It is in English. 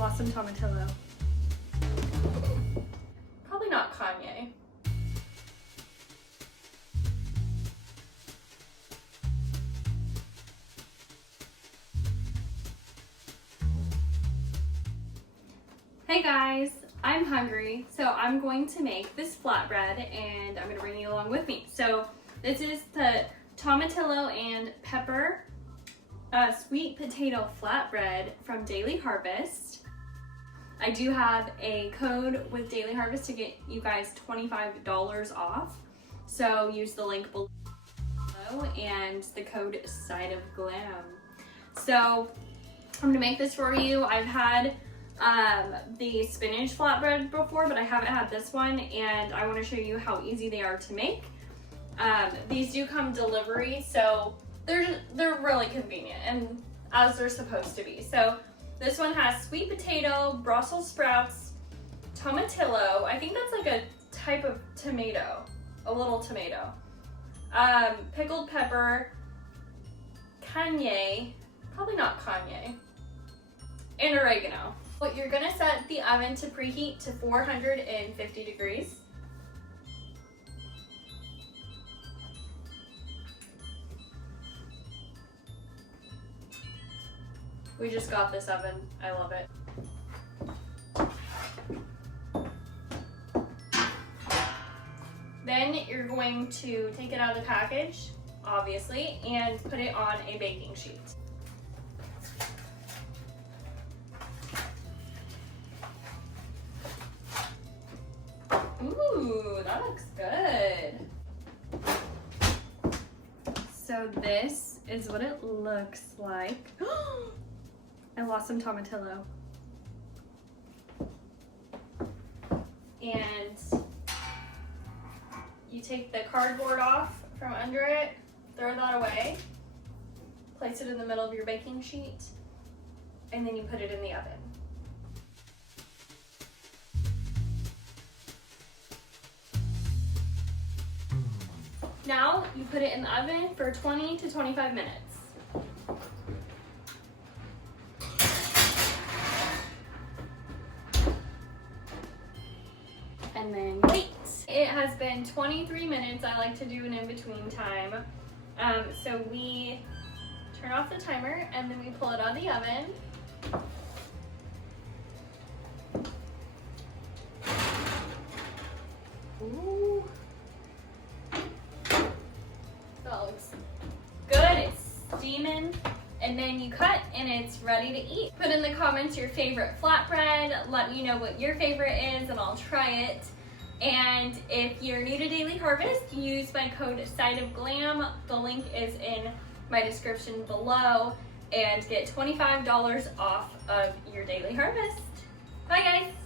lost some Tomatillo. Probably not Kanye. Hey guys, I'm hungry, so I'm going to make this flatbread and I'm gonna bring you along with me. So this is the Tomatillo and pepper sweet potato flatbread from Daily Harvest. I do have a code with Daily Harvest to get you guys $25 off. So use the link below and the code SIDEOFGLAM. So I'm gonna make this for you. I've had the spinach flatbread before, but I haven't had this one, and I want to show you how easy they are to make. These do come delivery, so they're really convenient, and as they're supposed to be. So this one has sweet potato, Brussels sprouts, tomatillo, I think that's like a type of tomato, a little tomato, pickled pepper, Kanye, probably not Kanye, and oregano. But you're gonna set the oven to preheat to 450 degrees. We just got this oven, I love it. Then you're going to take it out of the package, obviously, and put it on a baking sheet. Ooh, that looks good. So this is what it looks like. I lost some Tomatillo. And you take the cardboard off from under it, throw that away, place it in the middle of your baking sheet, and then you put it in the oven. Now you put it in the oven for 20 to 25 minutes. And then wait. It has been 23 minutes. I like to do an in-between time. So we turn off the timer and then we pull it out of the oven. Ooh. That looks good. It's steaming. And then you cut and it's ready to eat. Put in the comments your favorite flatbread. Let me know what your favorite is and I'll try it. And if you're new to Daily Harvest, use my code SIDEOFGLAM. The link is in my description below and get $25 off of your Daily Harvest. Bye guys.